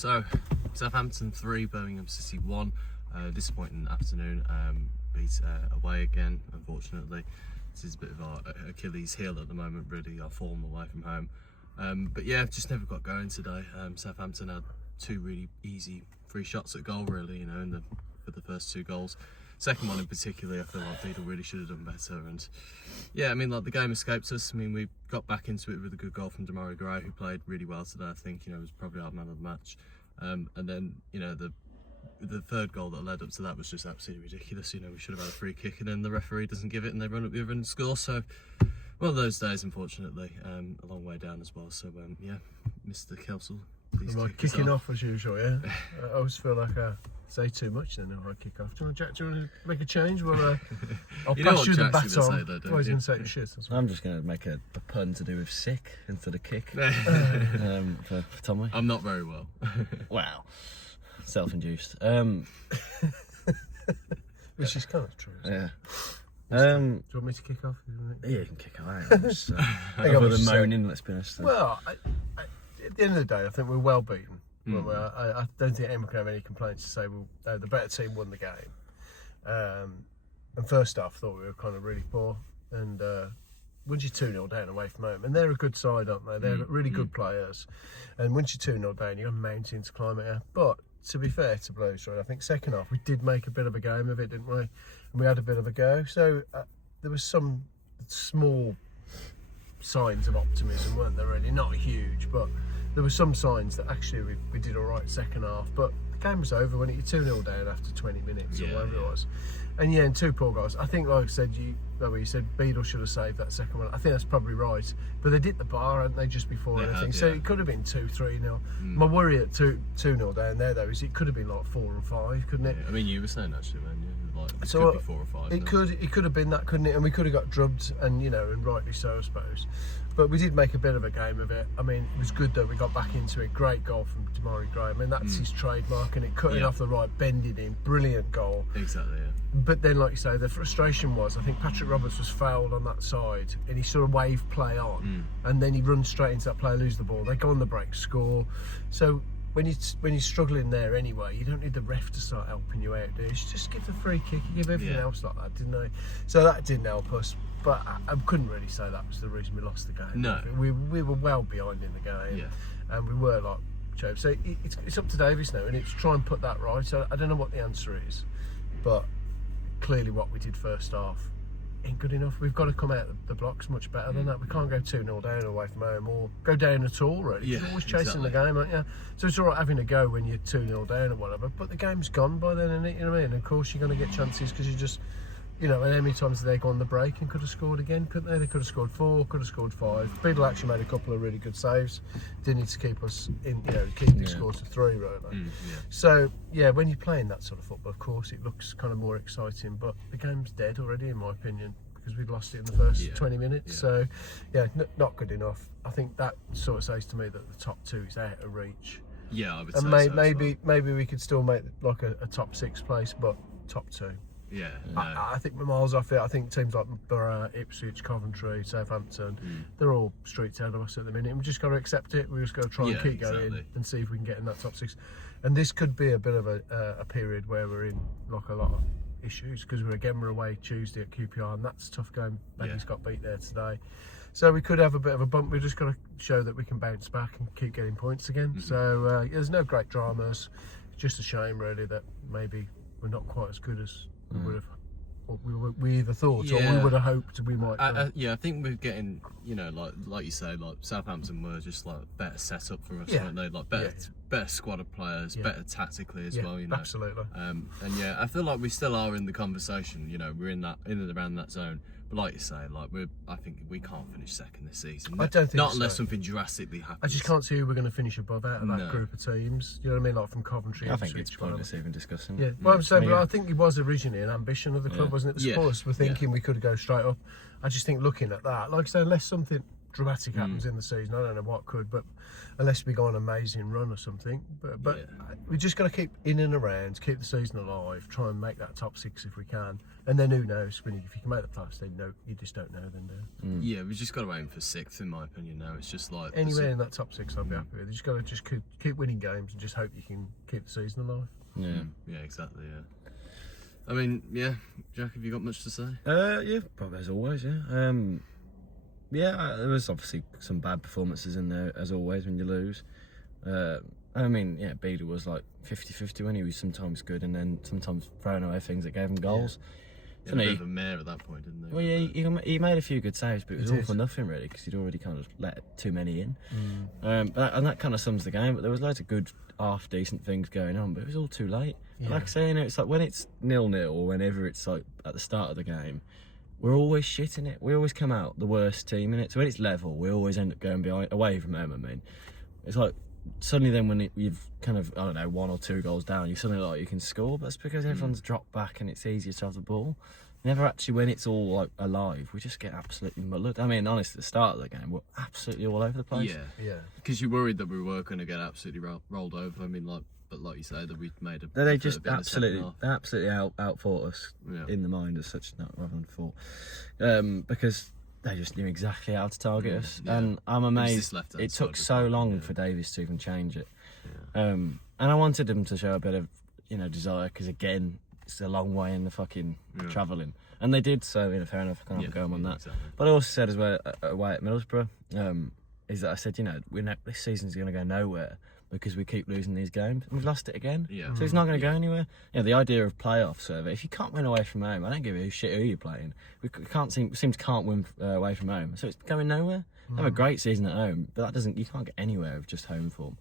So, Southampton 3, Birmingham City 1. Disappointing afternoon. Beat away again, unfortunately. This is a bit of our Achilles heel at the moment, really, our form away from home. But yeah, just never got going today. Southampton had two really easy free shots at goal, really, you know, for the first two goals. Second one in particular, I feel like Beadle really should have done better. And yeah, I mean, like, the game escaped us. I mean, we got back into it with a good goal from Demarai Gray, who played really well today. I think, you know, was probably our man of the match. And then, you know, the third goal that led up to that was just absolutely ridiculous. You know, we should have had a free kick, and then the referee doesn't give it, and they run up the other end and score. So one of those days, unfortunately, a long way down as well. So yeah, Mr. Kelsall, please kicking off as usual. Yeah, I always feel like I say too much then if I kick off. Do you want to make a change? Well, I'll pass you the baton. What was going to say? Shit. I'm just going to make a pun to do with sick instead of kick for Tommy. I'm not very well. Wow. Self-induced. Which is kind of true. Yeah. Do you want me to kick off? Yeah, you can kick off. Other than moaning, let's be honest. Well, at the end of the day, I think we're well beaten. I don't think anyone can have any complaints to say the better team won the game. And first half, I thought we were kind of really poor. And once you're 2-0 down away from home, and they're a good side, aren't they? They're really good players. And once you're 2-0 down, you've got a mountain to climb it. But to be fair to Blues, right, I think second half we did make a bit of a game of it, didn't we? And we had a bit of a go. So there was some small signs of optimism, weren't there? Really, not huge, but there were some signs that actually we did all right second half. But the game was over when you're 2-0 down after 20 minutes or whatever it was. And yeah, and two poor goals. I think, like I said, you said Beadle should have saved that second one. I think that's probably right. But they did the bar, hadn't they, just before anything? So it could have been 2-3-0. My worry at 2-0 down there, though, is it could have been like 4 and 5, couldn't it? Yeah, I mean, you were saying actually, man, like, it so could be 4 or 5. It could have been that, couldn't it? And we could have got drubbed, and and rightly so, I suppose. But we did make a bit of a game of it. I mean, it was good that we got back into it. Great goal from Demarai Gray. I mean, that's his trademark, and it cutting off the right, bending in, brilliant goal. Exactly, yeah. But then, like you say, the frustration was, I think Patrick Roberts was fouled on that side, and he sort of waved play on, and then he runs straight into that player, lose the ball. They go on the break, score. So when you're struggling there anyway, you don't need the ref to start helping you out, do you? Just give the free kick, you give everything else like that, didn't they? So that didn't help us. But I couldn't really say that was the reason we lost the game. No. We were well behind in the game, and we were like, so it's up to Davies now, and it's try and put that right. So I don't know what the answer is, but clearly what we did first half ain't good enough. We've got to come out the blocks much better than that. We can't go 2-0 down away from home, or go down at all, really. You're always chasing the game, aren't you? So it's all right having a go when you're 2-0 down or whatever, but the game's gone by then, isn't it? You know what I mean? Of course you're going to get chances because you just, and how many times did they go on the break and could have scored again, couldn't they? They could have scored 4, could have scored 5. Beadle actually made a couple of really good saves. Didn't need to keep us in, keep the score to 3, really. So, yeah, when you're playing that sort of football, of course, it looks kind of more exciting, but the game's dead already, in my opinion, because we'd lost it in the first 20 minutes. So, yeah, not good enough. I think that sort of says to me that the top 2 is out of reach. Yeah, I would say so. Maybe we could still make like a top 6 place, but top 2. Yeah, no. I think we're miles off it. I think teams like Borough, Ipswich, Coventry, Southampton, they're all streets out of us at the minute. And we just got to accept it. We just got to try and keep going and see if we can get in that top 6. And this could be a bit of a period where we're in like a lot of issues, because we're away Tuesday at QPR, and that's a tough game. Becky's got beat there today. So we could have a bit of a bump. We've just got to show that we can bounce back and keep getting points again. So there's no great dramas. It's just a shame, really, that maybe we're not quite as good as we would have, we either thought or we would have hoped we might. I think we're getting, like you say, like Southampton were just like better set up for us, weren't they? Like better squad of players, better tactically as well. Absolutely. And I feel like we still are in the conversation. We're in and around that zone. But like you say, I think we can't finish second this season. I don't think not unless something drastically happens. I just can't see who we're going to finish above out of that group of teams. You know what I mean? Like from Coventry. I think it's pointless even discussing. Yeah, well, I'm saying, but I think it was originally an ambition of the club, wasn't it? The supporters were thinking we could go straight up. I just think looking at that, like I say, unless something dramatic happens in the season, I don't know what could, but unless we go on an amazing run or something. But we just got to keep in and around, keep the season alive, try and make that top 6 if we can. And then who knows? If you can make the playoffs, then you just don't know. Then Yeah, we just got to aim for 6th, in my opinion. Now it's just like anywhere in that top 6, I'll be happy with. You just got to keep winning games and just hope you can keep the season alive. Yeah, exactly. Yeah. I mean, yeah, Jack, have you got much to say? Yeah, probably as always. Yeah. There was obviously some bad performances in there as always when you lose. I mean, yeah, Beadle was like 50-50 when he was sometimes good and then sometimes throwing away things that gave him goals. Yeah, a bit of a mare at that point, didn't he? Well, yeah, he made a few good saves, but it was all for nothing really because he'd already kind of let too many in. And that kind of sums the game. But there was loads of good, half-decent things going on, but it was all too late. Yeah. Like I say, it's like when it's 0-0 or whenever it's like at the start of the game, we're always shit in it. We always come out the worst team in it. So when it's level, we always end up going away from home. I mean, it's like suddenly then when you've kind of, I don't know, 1 or 2 goals down, you suddenly like you can score, but that's because everyone's dropped back and it's easier to have the ball. Never actually, when it's all like alive, we just get absolutely mullered. I mean, honestly, at the start of the game, we're absolutely all over the place. Yeah. Because you're worried that we were going to get absolutely rolled over. I mean, but like you say, that we made a. They just absolutely outfought us in the mind as such, not rather than fought, because they just knew exactly how to target us. Yeah. And I'm amazed it took so long for Davies to even change it. Yeah. And I wanted them to show a bit of, desire because again, it's a long way in the fucking travelling, and they did. So fair enough, I can't go on that. Exactly. But I also said as well away at Middlesbrough, is that I said this season's going to go nowhere because we keep losing these games. We've lost it again, so it's not going to go anywhere. The idea of playoffs, if you can't win away from home, I don't give a shit who you're playing. We can't win away from home, so it's going nowhere. Have a great season at home, but you can't get anywhere with just home form.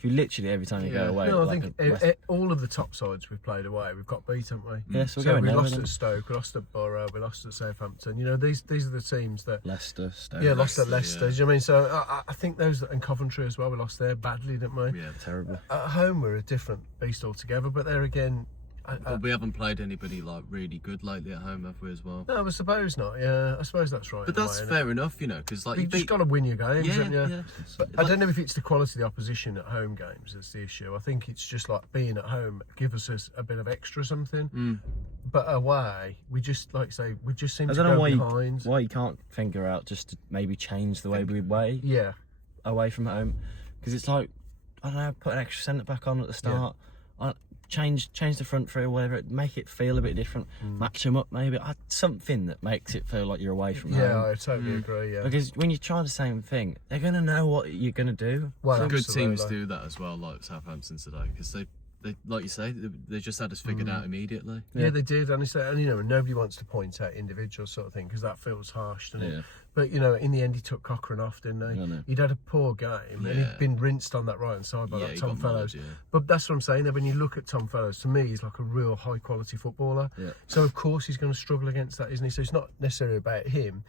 You literally every time you go away. No, I think all of the top sides we've played away, we've got beat, haven't we? Yes, so we lost at Stoke, we lost at Borough, we lost at Southampton. these are the teams that Leicester, Stoke. Yeah, lost at Leicester. Do you know what I mean? So I think those and Coventry as well. We lost there badly, didn't we? Yeah, terrible. At home, we're a different beast altogether. But there again. Well, we haven't played anybody like really good lately at home, have we, as well? No, I suppose not. Yeah, I suppose that's right. But that's fair enough, because like you've just got to win your games, haven't you? Yeah. But I don't know if it's the quality of the opposition at home games that's the issue. I think it's just like being at home gives us a bit of extra something. But away, we just like say we just seem to go behind. Why you can't figure out just to maybe change the way we play? Yeah, away from home, because it's like I don't know, put an extra centre back on at the start. Change the front three or whatever, make it feel a bit different, match them up maybe, something that makes it feel like you're away from home. Yeah, I totally agree, Because when you try the same thing, they're going to know what you're going to do. Well, some good teams do that as well, like Southampton today, because they like you say, they just had us figured out immediately. Yeah, they did, and nobody wants to point out individual sort of thing, because that feels harsh, doesn't it? But in the end, he took Cochrane off, didn't he? He'd had a poor game, and he'd been rinsed on that right hand side by that Tom Fellows. But that's what I'm saying. When you look at Tom Fellows, to me, he's like a real high quality footballer. So of course he's going to struggle against that, isn't he? So it's not necessarily about him.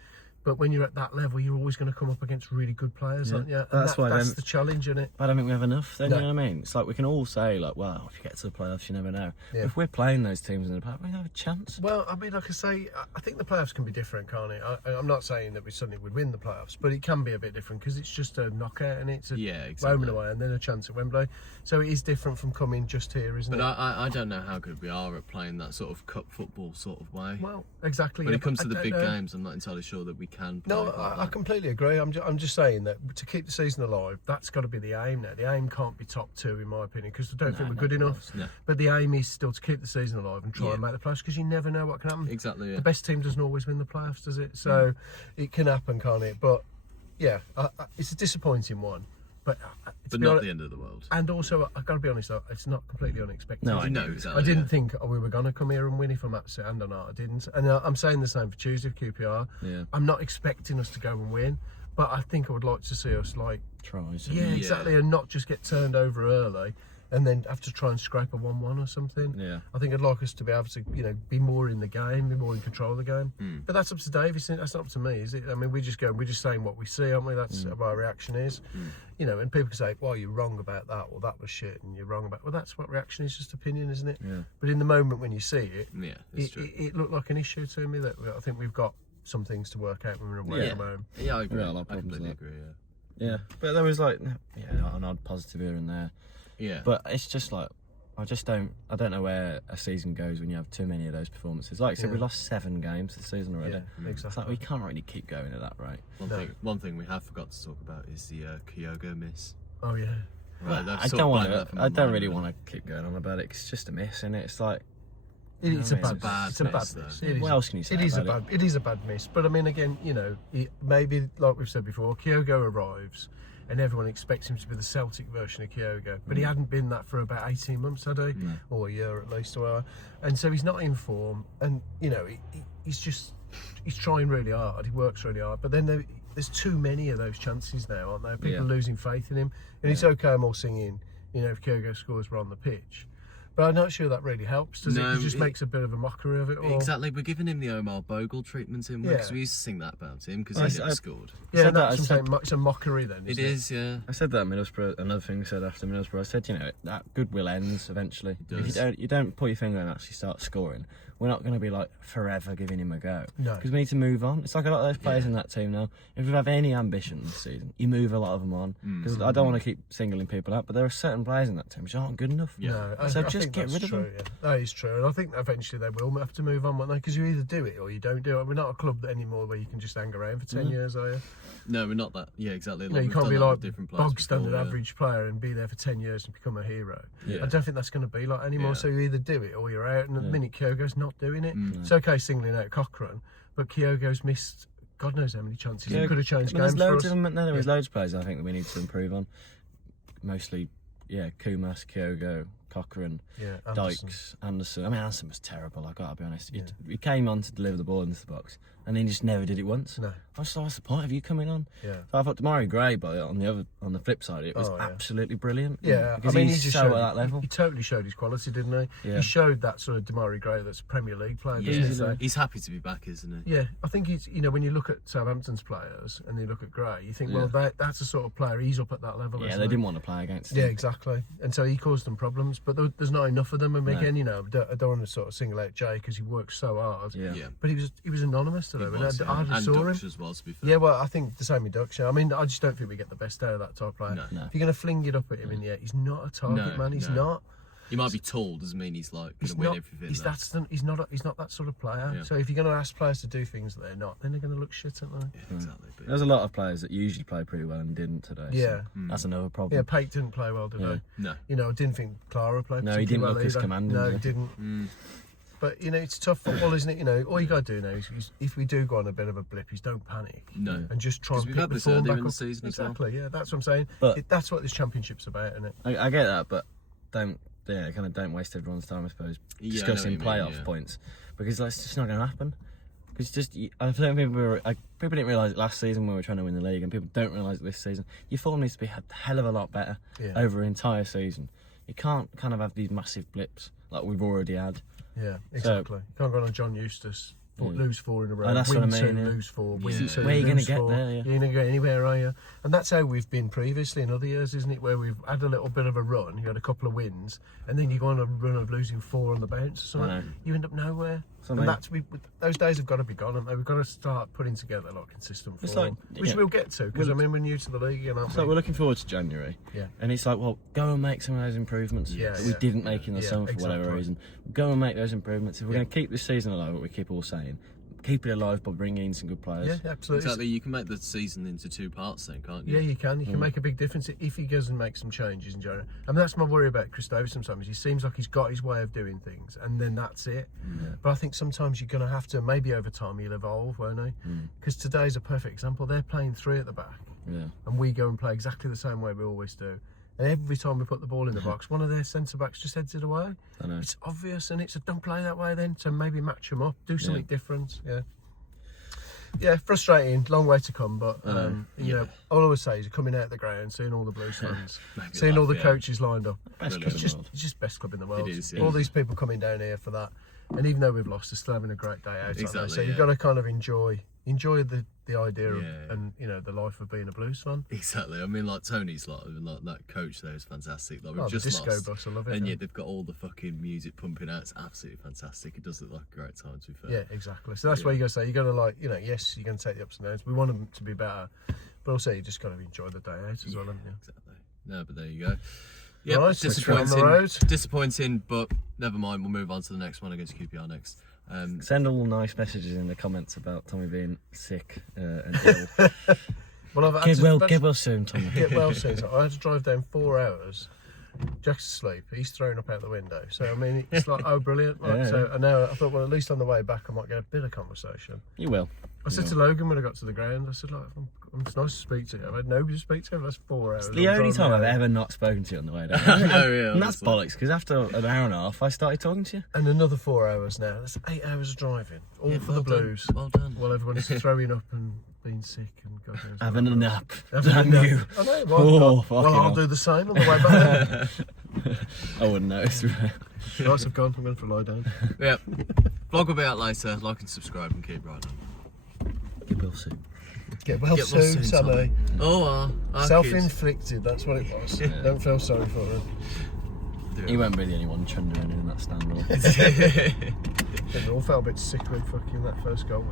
But when you're at that level, you're always going to come up against really good players, aren't you? And that's the challenge, isn't it? I don't think we have enough then, you know what I mean? It's like we can all say, like, well, if you get to the playoffs, you never know. If we're playing those teams in the playoffs, we have a chance. Well, I mean, like I say, I think the playoffs can be different, can't it? I'm not saying that we suddenly would win the playoffs, but it can be a bit different because it's just a knockout and it's a home and away and then a chance at Wembley. So it is different from coming just here, isn't it? But I don't know how good we are at playing that sort of cup football sort of way. Well, exactly. When it comes to the big games, I'm not entirely sure that we can play. No, I completely agree. I'm just saying that to keep the season alive, that's got to be the aim now. The aim can't be top 2, in my opinion, because I don't think we're good enough. No. But the aim is still to keep the season alive and try and make the playoffs, because you never know what can happen. Exactly. Yeah. The best team doesn't always win the playoffs, does it? So it can happen, can't it? But yeah, it's a disappointing one. But not the end of the world. And also, I've got to be honest, it's not completely unexpected. No, I know exactly. I didn't think we were going to come here and win if I'm absolutely hand on heart. I didn't. And I'm saying the same for Tuesday for QPR. Yeah. I'm not expecting us to go and win, but I think I would like to see us try. Yeah, exactly, and not just get turned over early and then have to try and scrape a 1-1 or something. Yeah. I think I'd like us to be able to, be more in the game, be more in control of the game. But that's up to Davies. That's not up to me, is it? I mean, we're just saying what we see, aren't we? That's what our reaction is. And people can say, well, you're wrong about that, or that was shit, and you're wrong about... Well, that's what reaction is, just opinion, isn't it? Yeah. But in the moment when you see it, it's true. It looked like an issue to me that I think we've got some things to work out when we're away from home. Yeah, I agree. Yeah, a lot of problems completely with that. agree. Yeah, but there was like an odd positive here and there. Yeah. But it's just like I don't know where a season goes when you have too many of those performances. Like I said, we lost 7 games this season already. Yeah, exactly. It's like we can't really keep going at that rate. One thing we have forgot to talk about is the Kyogo miss. Oh yeah. Right, I don't really want to keep going on about it because it's just a miss, isn't it? It's like it's a bad miss. What else can you say? It is a bad miss. But I mean, again, maybe like we've said before, Kyogo arrives and everyone expects him to be the Celtic version of Kyogo, but he hadn't been that for about 18 months, had he? No. Or a year at least. And so he's not in form, and he's trying really hard. He works really hard, but then there's too many of those chances now, aren't there? People are losing faith in him, and it's okay. I'm all singing, if Kyogo scores, we're on the pitch. But I'm not sure that really helps, does it? He just makes a bit of a mockery of it all. Exactly, we're giving him the Omar Bogle treatment in because we used to sing that about him because he never scored. Yeah, it's a mockery then, isn't it? It is, yeah. I said that at Middlesbrough. Another thing I said after Middlesbrough, I said, that goodwill ends eventually. If you don't put your finger and actually start scoring, we're not going to be like forever giving him a go. No. Because we need to move on. It's like a lot of those players in that team now. If you have any ambition this season, you move a lot of them on. Because I don't want to keep singling people out, but there are certain players in that team which aren't good enough. Yeah. No, so just get rid of them. Yeah. That is true. And I think eventually they will have to move on, won't they? Because you either do it or you don't do it. We're not a club anymore where you can just hang around for 10 years, are you? No, we're not that. Yeah, exactly. You can't be like bog standard average player and be there for 10 years and become a hero. Yeah. I don't think that's going to be like anymore. Yeah. So you either do it or you're out. And at the minute Kyogo's not doing it, it's okay singling out Cochrane, but Kyogo's missed God knows how many chances. He could have changed games there's loads for us. of them. No, there was loads of players I think that we need to improve on. Mostly, Kumas, Kyogo, Cochrane, Dykes, Anderson. I mean, Anderson was terrible, I've got to be honest. He came on to deliver the ball into the box and then he just never did it once. No. I was like, what's the point of you coming on? Yeah. So I thought Damari Gray, but on the flip side, it was absolutely brilliant. Yeah, because I mean, he's he just so showed, at that level. He totally showed his quality, didn't he? Yeah. He showed that sort of Damari Gray that's a Premier League player. He's happy to be back, isn't he? Yeah, I think he's. When you look at Southampton's players and you look at Gray, you think, well, that's a sort of player. He's up at that level. Yeah, they didn't want to play against him. Yeah, exactly. And so he caused them problems, but there's not enough of them. And again, I don't want to sort of single out Jay because he works so hard. Yeah. But he was anonymous to them, and I hardly saw him. As well, to be fair. Yeah, well, I think the same with Dux. I mean, I just don't think we get the best out of that type of player. No. If you're going to fling it up at him in the air, he's not a target man. He's not. He might be tall, doesn't mean he's like going to win everything. He's not that sort of player. Yeah. So if you're going to ask players to do things that they're not, then they're going to look shit, aren't they? Yeah, exactly. There's a lot of players that usually play pretty well and didn't today. Yeah, so that's another problem. Yeah, Pate didn't play well, did he? No. I didn't think Clara played. No, he didn't look as commanding. No, he didn't. But it's tough football, isn't it? All you got to do now is, if we do go on a bit of a blip, is don't panic. No. And just try and pick the form back up. Exactly. Yeah, that's what I'm saying. But that's what this championship's about, isn't it? I get that, but don't waste everyone's time, I suppose, discussing playoff points, because that's just not going to happen. Because I don't think people didn't realise it last season when we were trying to win the league, and people don't realise it this season. Your form needs to be a hell of a lot better over an entire season. You can't kind of have these massive blips like we've already had. Yeah, exactly. You can't go on John Eustace, lose 4 in a row, that's win what I mean, 2, lose 4, win 2, Where are you going to get 4. there? You're going to go anywhere, are you? And that's how we've been previously in other years, isn't it? Where we've had a little bit of a run, you had a couple of wins, and then you go on a run of losing 4 on the bounce or something. You end up nowhere. And those days have got to be gone, haven't they? We've got to start putting together consistent form, which we'll get to, because we're new to the league again, aren't we? So we're looking forward to January. Yeah. And it's like, well, go and make some of those improvements that we didn't make in the summer for whatever reason. Go and make those improvements. If we're going to keep this season alive, what we keep all saying, keep it alive by bringing in some good players. Yeah, absolutely. Exactly. You can make the season into 2 parts then, can't you? Yeah, you can. You can make a big difference if he goes and makes some changes in January. I mean, that's my worry about Chris Davies sometimes. He seems like he's got his way of doing things, and then that's it. Yeah. But I think sometimes you're going to have to, maybe over time he'll evolve, won't he? Because today's a perfect example. They're playing 3 at the back, and we go and play exactly the same way we always do. And every time we put the ball in the box, one of their centre-backs just heads it away. I know. It's obvious, and it's don't play that way then, so maybe match them up, do something different. Yeah, frustrating. Long way to come, but all I always say is coming out of the ground, seeing all the blue stands, seeing all the coaches lined up. It's just best club in the world. It is, all these people coming down here for that, and even though we've lost, they're still having a great day out. Exactly. So you've got to kind of enjoy enjoy the idea of, and you know, the life of being a Blues fan. Exactly. I mean, like Tony's like that coach there is fantastic. Like we've just disco lost, bus, I love it. and they've got all the fucking music pumping out. It's absolutely fantastic. It does look like a great time, to be fair. Yeah, exactly. So that's where you got to say, you got to, like, you know, yes, you're going to take the ups and downs. We want them to be better, but also you just got to enjoy the day out as well, haven't you? Exactly. No, but there you go. Yeah, right, disappointing, but never mind. We'll move on to the next one against QPR next. Send all nice messages in the comments about Tommy being sick and ill. Well, get well soon, Tommy. Get well soon. So I had to drive down 4 hours. Jack's asleep. He's thrown up out the window. So I mean, it's like, oh, brilliant. Like, so I know. I thought, well, at least on the way back, I might get a bit of conversation. You will. I said to Logan when I got to the ground, I said, like, it's nice to speak to you. I've had nobody to speak to. That's 4 hours. It's the only time I've ever not spoken to you on the way down. And that's bollocks, because after an hour and a half, I started talking to you. And another 4 hours now. That's 8 hours of driving. All for the Blues. Well done. While everyone's throwing up and being sick and God knows. Having a nap. Damn you. I know. Well, I'll do the same on the way back. I wouldn't notice. Right, I've gone. I'm going for a lie down. Yeah. Vlog will be out later. Like and subscribe and keep riding. Get well soon. Get well soon, Tommy. Oh, self-inflicted, that's what it was. Yeah. Don't feel sorry for him. He won't be the only one trending in that stand. They all felt a bit sick with fucking that first goal.